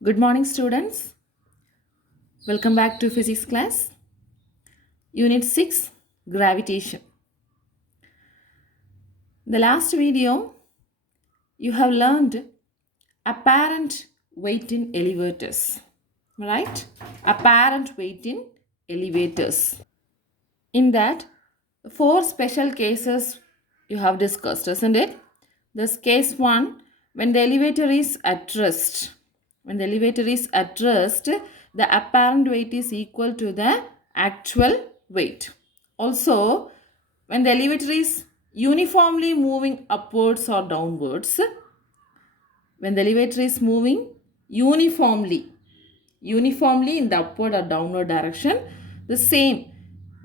Good morning, students. Welcome back to physics class. Unit 6 Gravitation. The last video you have learned apparent weight in elevators. Right? Apparent weight in elevators. In that, four special cases you have discussed, isn't it? This case 1, when the elevator is at rest. When the elevator is at rest, the apparent weight is equal to the actual weight. Also, when the elevator is uniformly moving upwards or downwards, when the elevator is moving uniformly in the upward or downward direction, the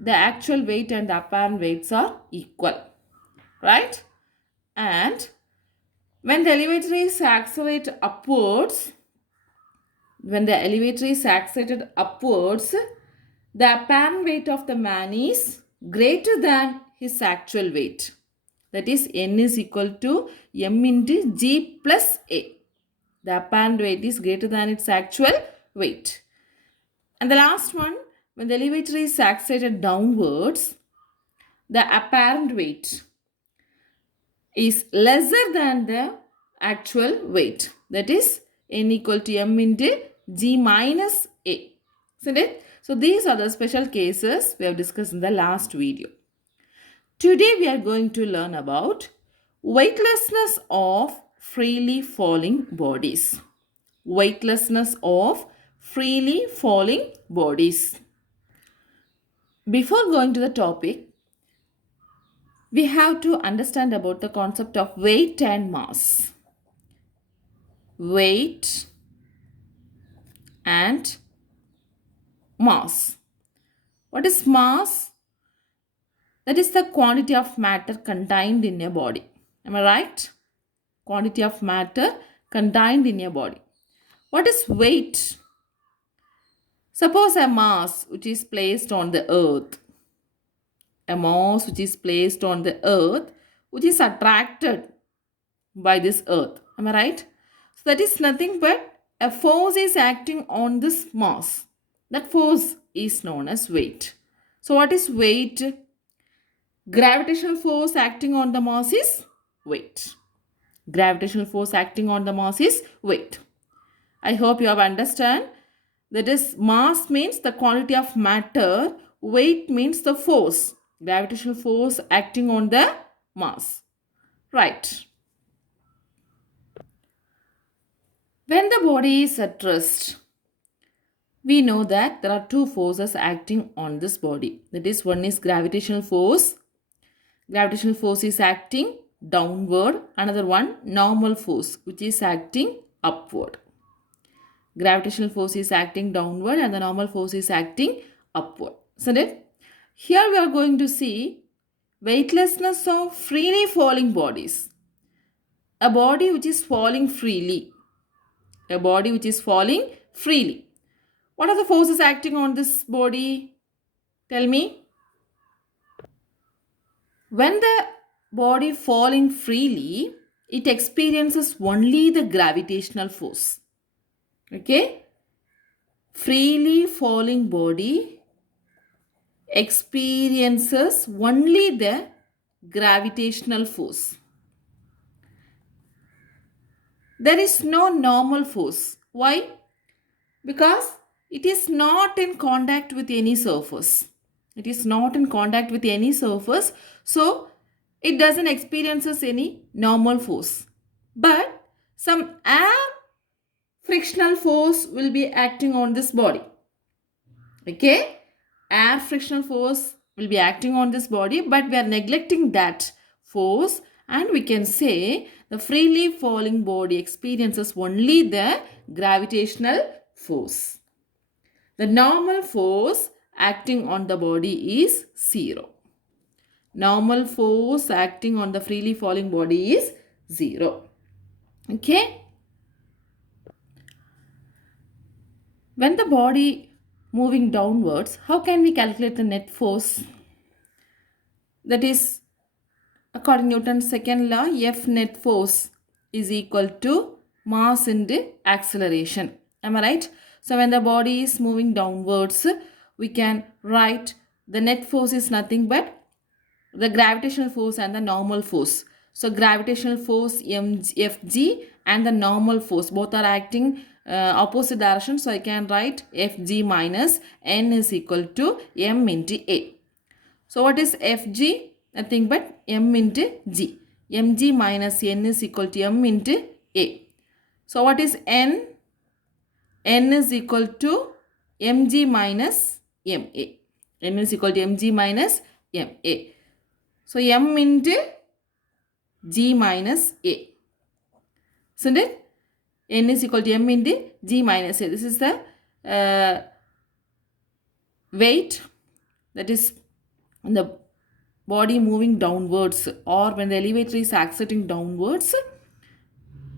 actual weight and the apparent weights are equal, right? And when the elevator is accelerated upwards, the apparent weight of the man is greater than his actual weight. That is, n is equal to m into g plus a. The apparent weight is greater than its actual weight. And the last one, when the elevator is accelerated downwards, the apparent weight is lesser than the actual weight. That is, n equal to m into g minus a. Isn't it? So these are the special cases we have discussed in the last video. Today we are going to learn about weightlessness of freely falling bodies. Weightlessness of freely falling bodies. Before going to the topic, we have to understand about the concept of weight and mass. Weight and mass. What is mass? That is the quantity of matter contained in a body. Am I right? Quantity of matter contained in a body. What is weight? Suppose a mass which is placed on the earth. A mass which is placed on the earth, which is attracted by this earth. Am I right? So that is nothing but a force is acting on this mass. That force is known as weight. So what is weight? Gravitational force acting on the mass is weight. Gravitational force acting on the mass is weight. I hope you have understand. That is, mass means the quantity of matter. Weight means the force. Gravitational force acting on the mass. Right. When the body is at rest, we know that there are two forces acting on this body. That is, one is gravitational force. Gravitational force is acting downward. Another one, normal force, which is acting upward. Gravitational force is acting downward and the normal force is acting upward. Isn't it? Here we are going to see weightlessness of freely falling bodies. A body which is falling freely. A body which is falling freely. What are the forces acting on this body? Tell me. When the body falling freely, it experiences only the gravitational force. Okay? Freely falling body experiences only the gravitational force. There is no normal force. Why? Because it is not in contact with any surface. It is not in contact with any surface. So, it doesn't experiences any normal force. But some air frictional force will be acting on this body. Okay? Air frictional force will be acting on this body, but we are neglecting that force, and we can say the freely falling body experiences only the gravitational force. The normal force acting on the body is 0. Normal force acting on the freely falling body is 0. Okay? When the body moving downwards, how can we calculate the net force? That is, according to Newton's second law, F net force is equal to mass into acceleration. Am I right? So when the body is moving downwards, we can write the net force is nothing but the gravitational force and the normal force. So gravitational force Fg and the normal force both are acting opposite direction. So I can write Fg minus N is equal to M into A. So what is Fg? Nothing but M into G. Mg minus N is equal to M into A. So what is N? N is equal to Mg minus Ma. N is equal to Mg minus Ma. So M into G minus A. Isn't it? N is equal to M into G minus A. This is the weight that is in the body moving downwards, or when the elevator is accelerating downwards,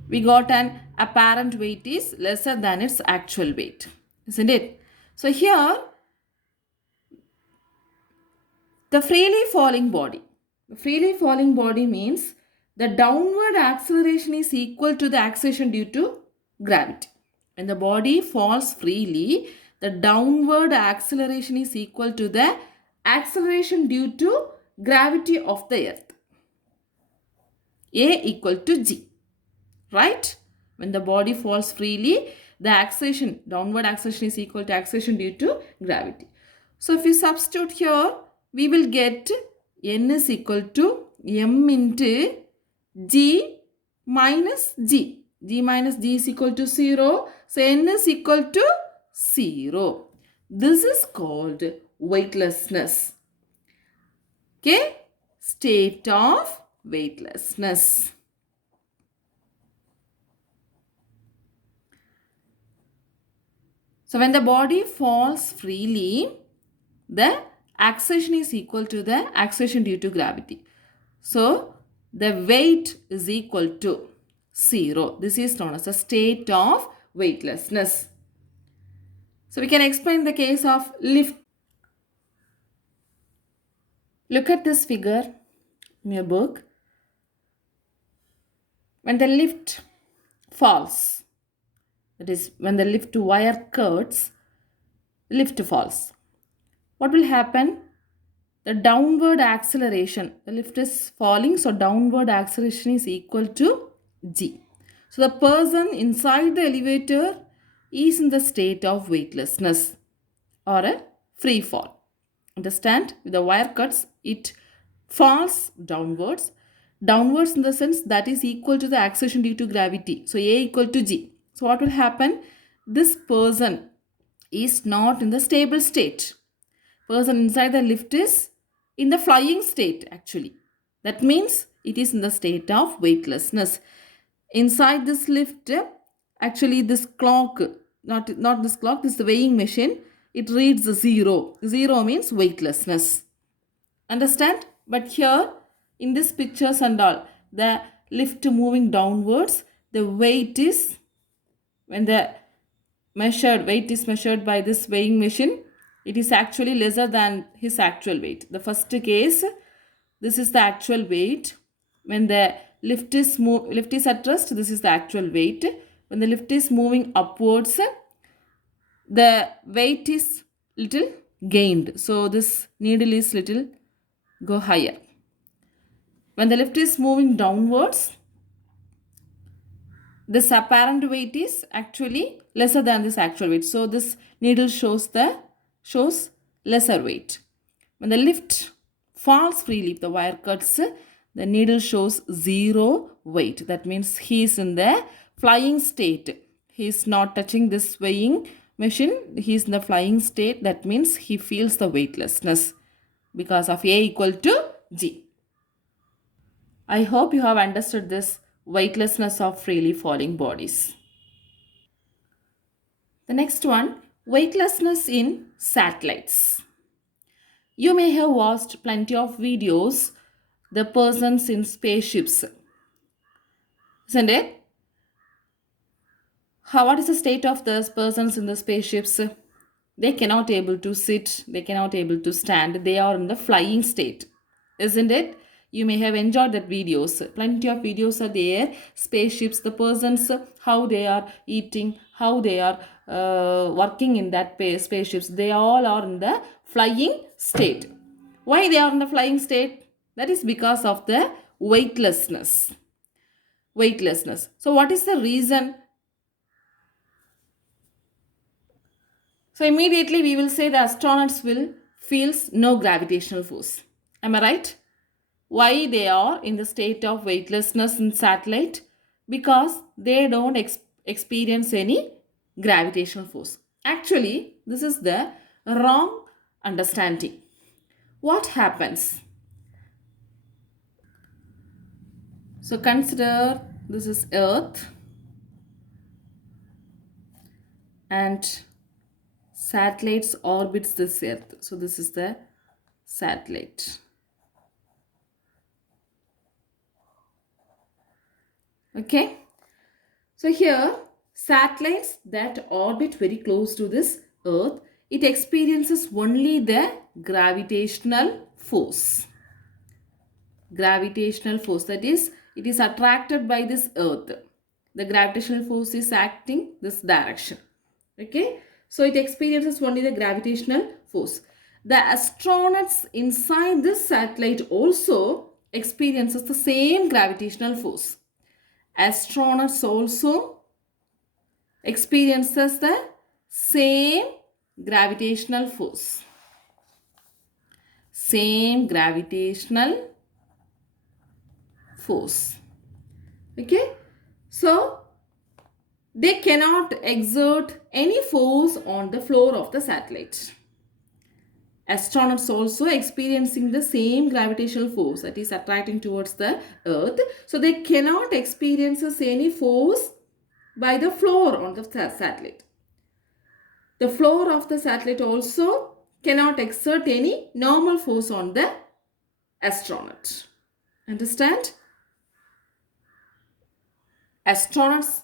we got an apparent weight is lesser than its actual weight. Isn't it? So here, the freely falling body. The freely falling body means the downward acceleration is equal to the acceleration due to gravity. When the body falls freely, the downward acceleration is equal to the acceleration due to gravity of the earth. A equal to G. Right? When the body falls freely, the acceleration, downward acceleration is equal to acceleration due to gravity. So if we substitute here, we will get N is equal to M into G minus G. G minus G is equal to 0. So N is equal to 0. This is called weightlessness. Okay? State of weightlessness. So when the body falls freely, the acceleration is equal to the acceleration due to gravity. So the weight is equal to 0. This is known as a state of weightlessness. So we can explain the case of lift. Look at this figure in your book. When the lift falls, that is when the lift wire cuts, lift falls. What will happen? The downward acceleration, the lift is falling, so downward acceleration is equal to G. So the person inside the elevator is in the state of weightlessness or a free fall. Understand? With the wire cuts, it falls downwards. Downwards in the sense that is equal to the acceleration due to gravity. So A equal to G. So what will happen? This person is not in the stable state. Person inside the lift is in the flying state actually. That means it is in the state of weightlessness. Inside this lift, actually this clock, not this clock, this is the weighing machine, it reads 0. 0 means weightlessness. Understand? But here in this pictures and all, the lift moving downwards, the weight is, when the weight is measured by this weighing machine, it is actually lesser than his actual weight. The first case, this is the actual weight. When the lift is at rest, this is the actual weight. When the lift is moving upwards, the weight is little gained. So this needle is little go higher. When the lift is moving downwards, this apparent weight is actually lesser than this actual weight. So this needle shows lesser weight. When the lift falls freely, if the wire cuts, the needle shows 0 weight. That means he is in the flying state. He is not touching this weighing machine. He is in the flying state. That means he feels the weightlessness because of A equal to G. I hope you have understood this weightlessness of freely falling bodies. The next one, weightlessness in satellites. You may have watched plenty of videos, the persons in spaceships. Isn't it? What is the state of those persons in the spaceships? They cannot able to sit, they cannot able to stand, they are in the flying state. Isn't it? You may have enjoyed that videos. Plenty of videos are there. Spaceships, the persons, how they are eating, how they are working in that spaceships. They all are in the flying state. Why they are in the flying state? That is because of the weightlessness. Weightlessness. So what is the reason? So immediately we will say the astronauts will feels no gravitational force. Am I right? Why they are in the state of weightlessness in satellite? Because they don't experience any gravitational force. Actually, this is the wrong understanding. What happens? So consider this is Earth and satellites orbits this Earth. So this is the satellite. Okay. So here satellites that orbit very close to this Earth, it experiences only the gravitational force. Gravitational force, that is, it is attracted by this Earth. The gravitational force is acting this direction. Okay, so it experiences only the gravitational force. The astronauts inside this satellite also experiences the same gravitational force. Astronauts also experiences the same gravitational force. Same gravitational force. Okay, so they cannot exert any force on the floor of the satellite. Astronauts also experiencing the same gravitational force that is attracting towards the Earth. So they cannot experience any force by the floor on the satellite. The floor of the satellite also cannot exert any normal force on the astronaut. Understand? Astronauts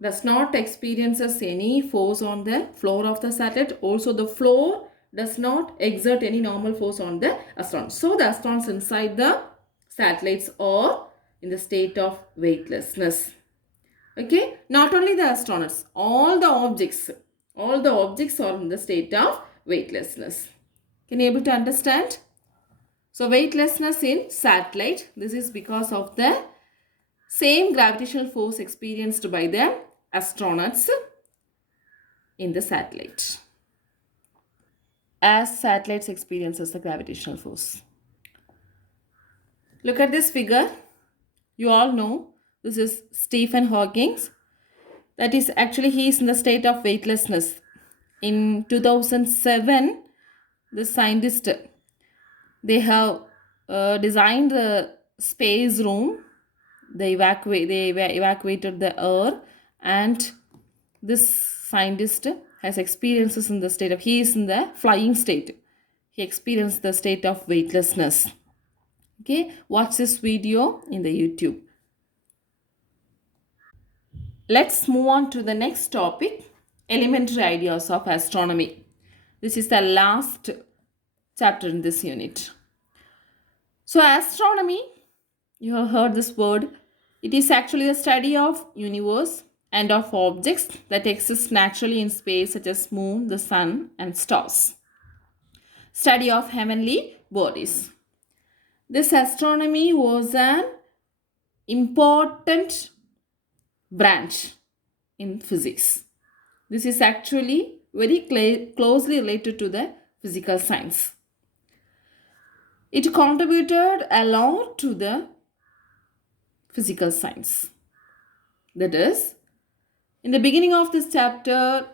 does not experiences any force on the floor of the satellite. Also the floor does not exert any normal force on the astronauts. So the astronauts inside the satellites are in the state of weightlessness. Okay, not only the astronauts, all the objects are in the state of weightlessness. Can you able to understand? So weightlessness in satellite, this is because of the same gravitational force experienced by the astronauts in the satellite. As satellites experiences the gravitational force. Look at this figure. You all know this is Stephen Hawking. That is actually he is in the state of weightlessness. In 2007, the scientists they have designed the space room. They evacuated the air, and this scientist has experiences in the state of he is in the flying state. He experienced the state of weightlessness. Okay, watch this video in the YouTube. Let's move on to the next topic, elementary ideas of astronomy. This is the last chapter in this unit. So astronomy, you have heard this word. It is actually the study of universe and of objects that exist naturally in space such as moon, the sun and stars. Study of heavenly bodies. This astronomy was an important branch in physics. This is actually very closely related to the physical science. It contributed a lot to the physical science. That is, in the beginning of this chapter,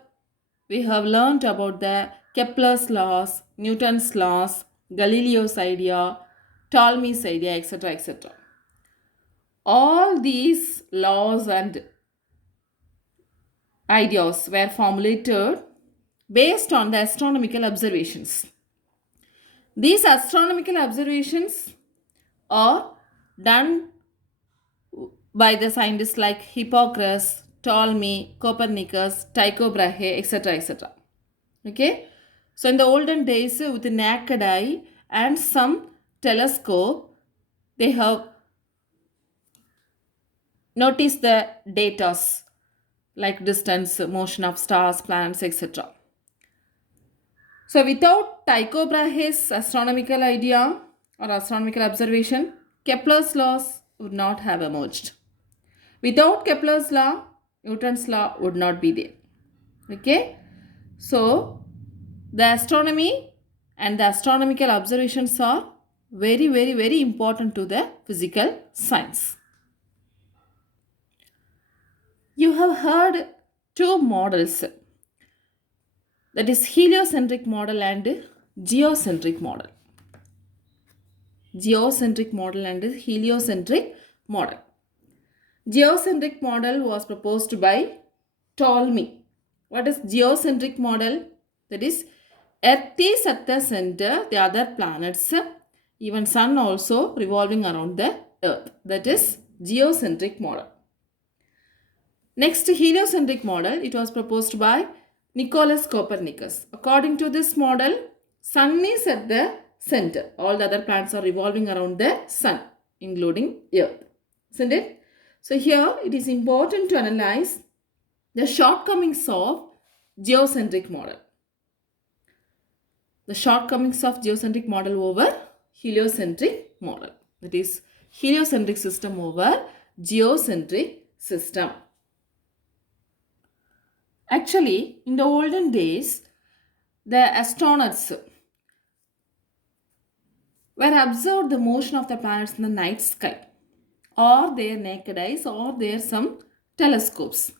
we have learned about the Kepler's laws, Newton's laws, Galileo's idea, Ptolemy's idea, etc. etc. All these laws and ideas were formulated based on the astronomical observations. These astronomical observations are done by the scientists like Hippocrates, Ptolemy, Copernicus, Tycho Brahe, etc. etc. Okay. So in the olden days, with the naked eye and some telescope, they have noticed the data like distance, motion of stars, planets, etc. So without Tycho Brahe's astronomical idea or astronomical observation, Kepler's laws would not have emerged. Without Kepler's law, Newton's law would not be there. Okay? So the astronomy and the astronomical observations are very, very, very important to the physical science. You have heard two models, that is heliocentric model and geocentric model. Geocentric model and heliocentric model. Geocentric model was proposed by Ptolemy. What is geocentric model? That is, Earth is at the center, the other planets, even Sun also revolving around the Earth. That is geocentric model. Next, heliocentric model, it was proposed by Nicholas Copernicus. According to this model, Sun is at the center. All the other planets are revolving around the Sun, including Earth. Isn't it? So here it is important to analyze the shortcomings of geocentric model. The shortcomings of geocentric model over heliocentric model. That is heliocentric system over geocentric system. Actually, in the olden days, the astronauts were observed the motion of the planets in the night sky, or their naked eyes, or their some telescopes.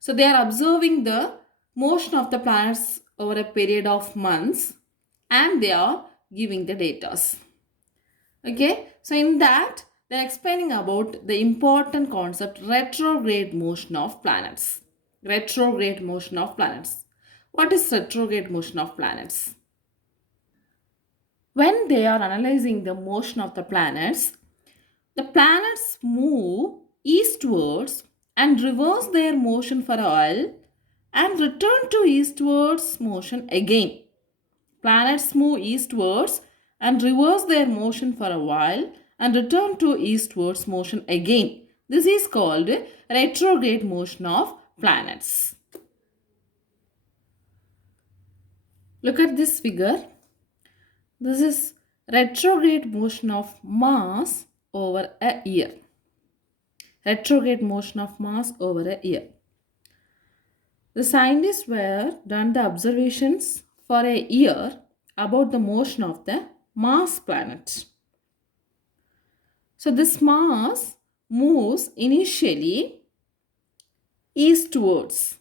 So they are observing the motion of the planets over a period of months, and they are giving the data. Okay, so in that they are explaining about the important concept retrograde motion of planets. Retrograde motion of planets. What is retrograde motion of planets? When they are analyzing the motion of the planets move eastwards and reverse their motion for a while and return to eastwards motion again. Planets move eastwards and reverse their motion for a while and return to eastwards motion again. This is called retrograde motion of planets. Look at this figure. This is retrograde motion of Mars over a year. Retrograde motion of Mars over a year. The scientists were done the observations for a year about the motion of the Mars planet. So this Mars moves initially eastwards.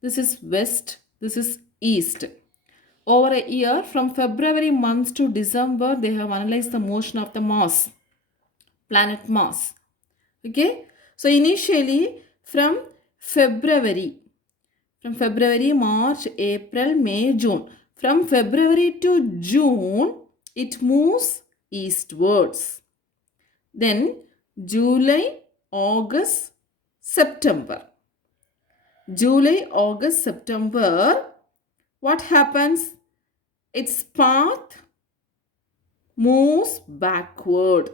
This is west, this is east. Over a year, from February month to December, they have analyzed the motion of the Mars, planet Mars. Okay, so initially from February, March, April, May, June. From February to June, it moves eastwards. Then July, August, September. July, August, September, what happens? Its path moves backward.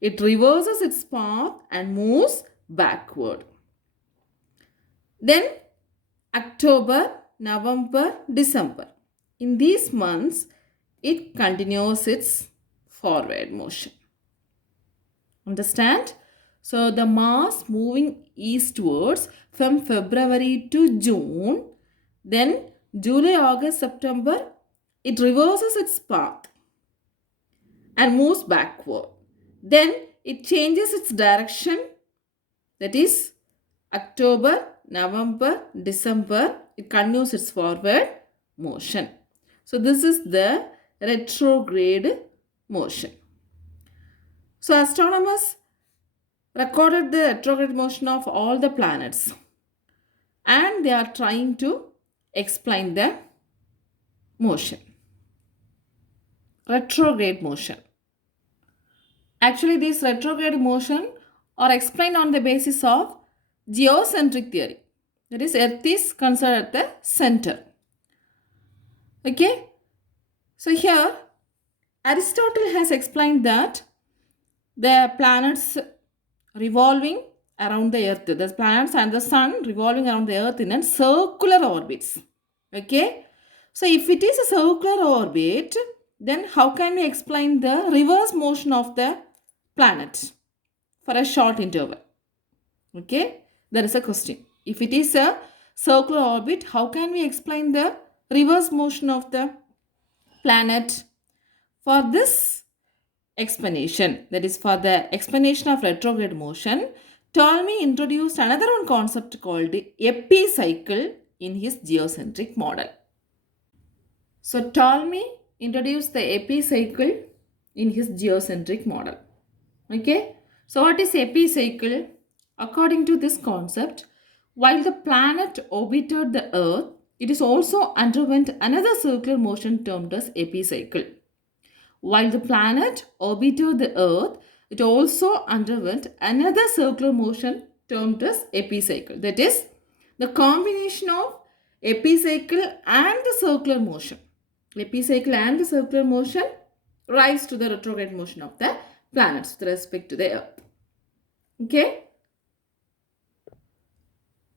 It reverses its path and moves backward. Then October, November, December. In these months, it continues its forward motion. Understand? So the Mars moving eastwards from February to June, then July, August, September, it reverses its path and moves backward. Then it changes its direction, that is October, November, December, it continues its forward motion. So this is the retrograde motion. So astronomers recorded the retrograde motion of all the planets and they are trying to explain the motion. Retrograde motion. Actually, this retrograde motion are explained on the basis of geocentric theory. That is, Earth is considered at the center. Okay. So here, Aristotle has explained that the planets revolving around the earth. The planets and the sun revolving around the earth in a circular orbits. Okay. So if it is a circular orbit, then how can we explain the reverse motion of the planet for a short interval? Okay. There is a question. If it is a circular orbit, how can we explain the reverse motion of the planet? For this explanation, that is for the explanation of retrograde motion, Ptolemy introduced another one concept called epicycle in his geocentric model. So Ptolemy introduced the epicycle in his geocentric model. Okay. So what is epicycle? According to this concept, while the planet orbited the Earth, it is also underwent another circular motion termed as epicycle. While the planet orbited the Earth, it also underwent another circular motion termed as epicycle. That is, the combination of epicycle and the circular motion. Epicycle and the circular motion rise to the retrograde motion of the planets with respect to the Earth. Okay?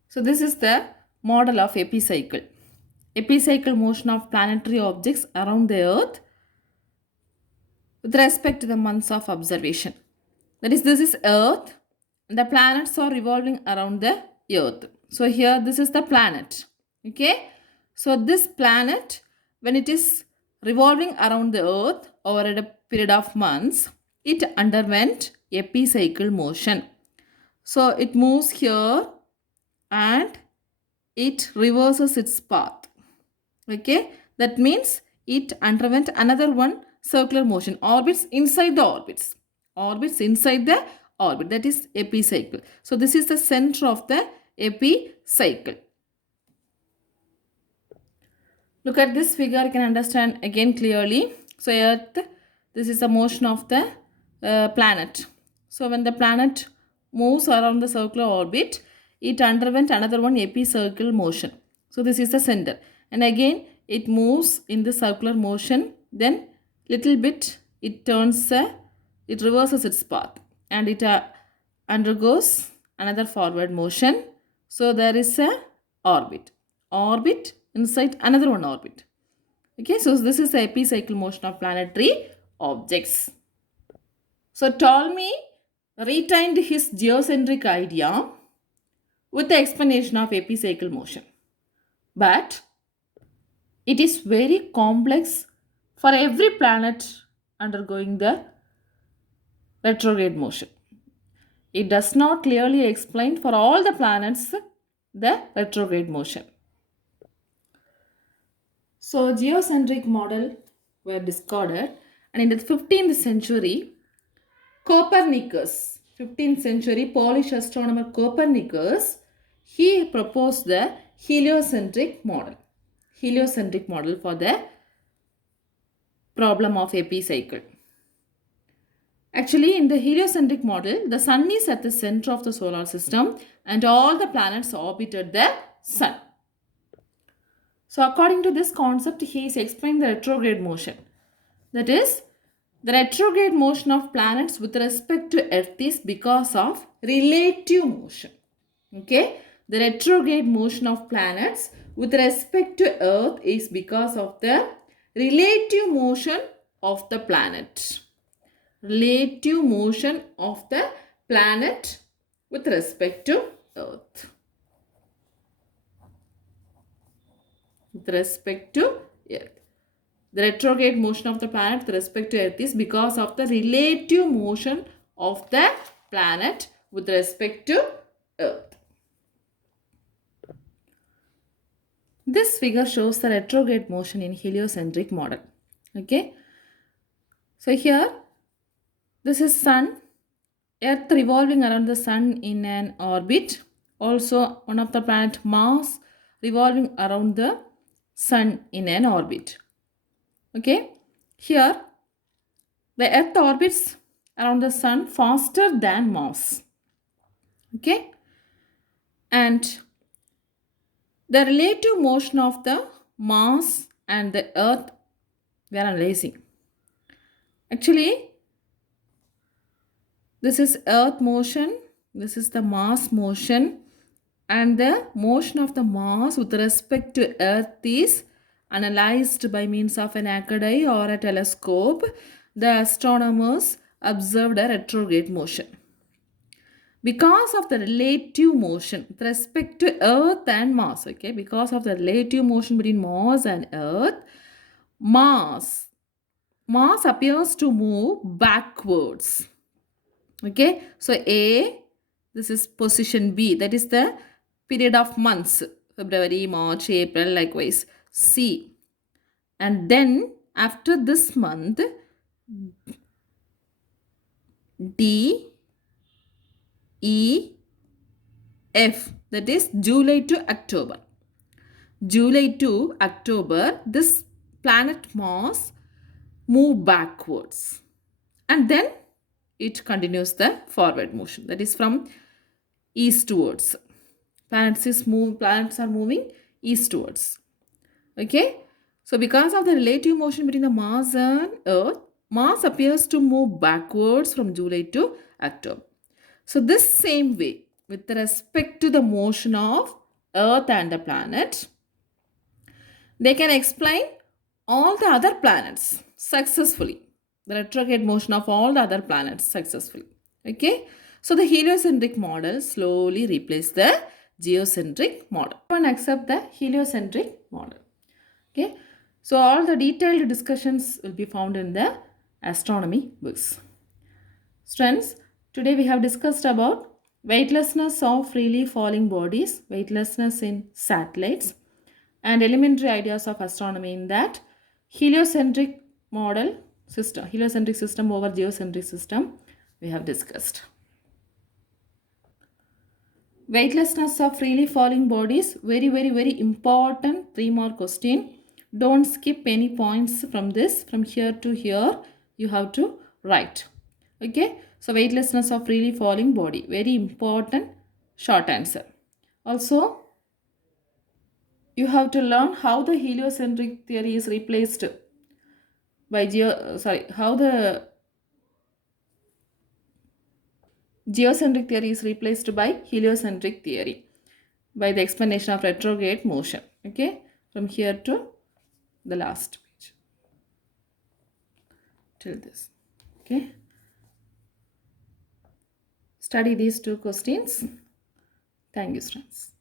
So this is the model of epicycle. Epicycle motion of planetary objects around the Earth with respect to the months of observation. That is, this is Earth and the planets are revolving around the Earth. So here this is the planet. Okay. So this planet, when it is revolving around the Earth over a period of months, it underwent epicycle motion. So it moves here and it reverses its path. Okay. That means it underwent another one circular motion, orbits inside the orbits. Orbits inside the orbit, that is epicycle. So this is the center of the epicycle. Look at this figure, you can understand again clearly. So Earth, this is the motion of the planet. So when the planet moves around the circular orbit, it underwent another one epicycle motion. So this is the center. And again, it moves in the circular motion. Then little bit it turns, it reverses its path. And it undergoes another forward motion. So there is a orbit. Orbit inside another one orbit. Okay, so this is the epicycle motion of planetary objects. So Ptolemy retained his geocentric idea with the explanation of epicycle motion. But it is very complex for every planet undergoing the retrograde motion. It does not clearly explain for all the planets the retrograde motion. So geocentric model were discarded, and in the 15th century, Copernicus, 15th century Polish astronomer Copernicus, he proposed the heliocentric model. Heliocentric model for the problem of epicycle. Actually, in the heliocentric model, the sun is at the center of the solar system and all the planets orbited the sun. So according to this concept, he is explaining the retrograde motion. That is, the retrograde motion of planets with respect to Earth is because of relative motion. Okay, the retrograde motion of planets with respect to Earth is because of the relative motion of the planet. Relative motion of the planet with respect to Earth. With respect to Earth. The retrograde motion of the planet with respect to Earth is because of the relative motion of the planet with respect to Earth. This figure shows the retrograde motion in heliocentric model. Okay. So here, this is Sun. Earth revolving around the Sun in an orbit. Also, one of the planet Mars revolving around the Sun in an orbit. Okay. Here, the Earth orbits around the Sun faster than Mars. Okay. And the relative motion of the Mars and the Earth we are analyzing. Actually, This is earth motion, this is the Mars motion, and the motion of the Mars with respect to earth is analyzed by means of an naked eye or a telescope. The astronomers observed a retrograde motion. Because of the relative motion with respect to earth and Mars, okay, because of the relative motion between Mars and earth, Mars Mars appears to move backwards. Okay, so A, this is position B, that is the period of months, February, March, April, likewise C. And then after this month, D, E, F, that is July to October. July to October, this planet Mars move backwards, and then it continues the forward motion, that is from eastwards. Planets are moving eastwards. Okay, so because of the relative motion between the Mars and Earth, Mars appears to move backwards from July to October. So this same way, with respect to the motion of Earth and the planet, they can explain all the other planets successfully. The retrograde motion of all the other planets successfully. Okay. So the heliocentric model slowly replaced the geocentric model. Everyone accept the heliocentric model. Okay. So all the detailed discussions will be found in the astronomy books. Students, today we have discussed about weightlessness of freely falling bodies, weightlessness in satellites, and elementary ideas of astronomy in that heliocentric model system, heliocentric system over geocentric system we have discussed. Weightlessness of freely falling bodies, very important 3 mark question. Don't skip any points from this, from here to here you have to write. Okay, so weightlessness of freely falling body, very important short answer. Also, you have to learn how the heliocentric theory is replaced by how the geocentric theory is replaced by heliocentric theory by the explanation of retrograde motion. Okay, from here to the last page till this. Okay, study these 2 questions. Thank you, students.